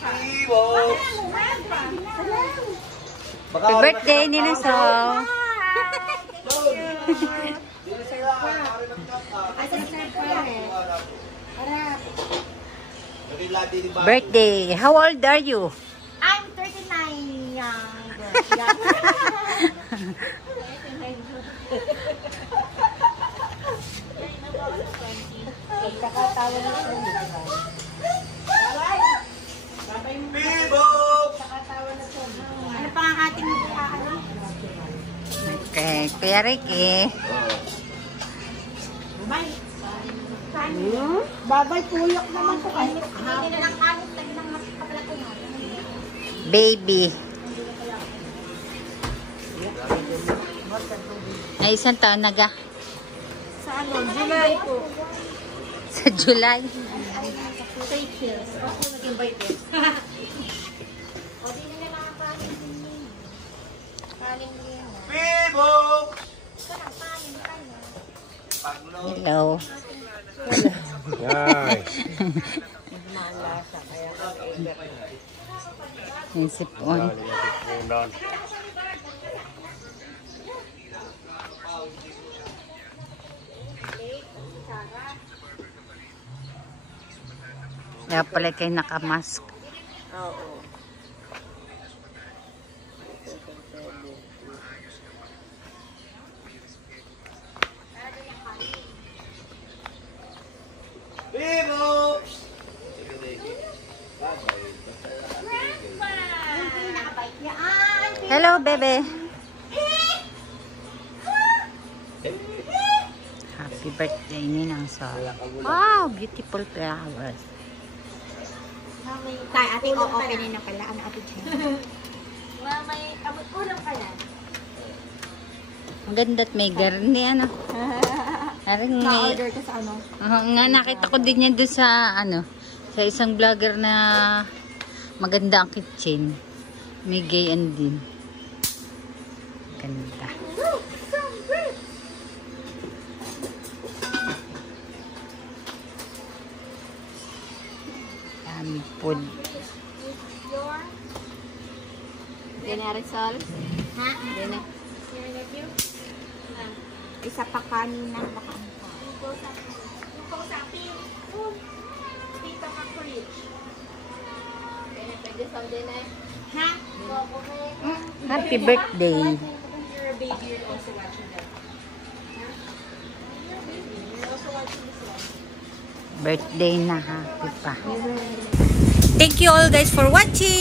Happy birthday, Nina Song. Birthday. How old are you? I'm 39 young. Kakatawa na siya. Ano pa ang ating bukaan? Okay, Kuya Ricky. Babay, puyok naman ko kayo. Hindi na lang kanin, lagi ng mas kapalatungan. Baby. Ay, isang taon na ga? Sa ano? July po. Sa July. Fake hills. Ako nag-invite eh. O, di na lang mga kanin din. Kanin din. Bibo! Ito lang, kanin. Hello. Yay! Yung sipon. Kaya pala kayo nakamask. Oo. Bibo! Hello, bebe. Happy birthday, Ninang Sol. Wow, beautiful flowers. Tay, ate, openin na pala. Ano, ate Chen? May kulang ka yan. Ang ganda't may garni, ano. Parang may... Na-order ka sa ano? Nga, nakita ko din yan doon sa, ano, sa isang vlogger na maganda ang kitchen. May gayan din. Ganda. Dami food. Generisol? Ha? Gene. Isa pa kanina. Baka ano pa. Yung sa pin. Tita ka fridge. Pwede sa din eh. Ha? Happy birthday. Your baby, you're also watching that. You're also watching this one. Birthday na happy pa. Thank you all guys for watching.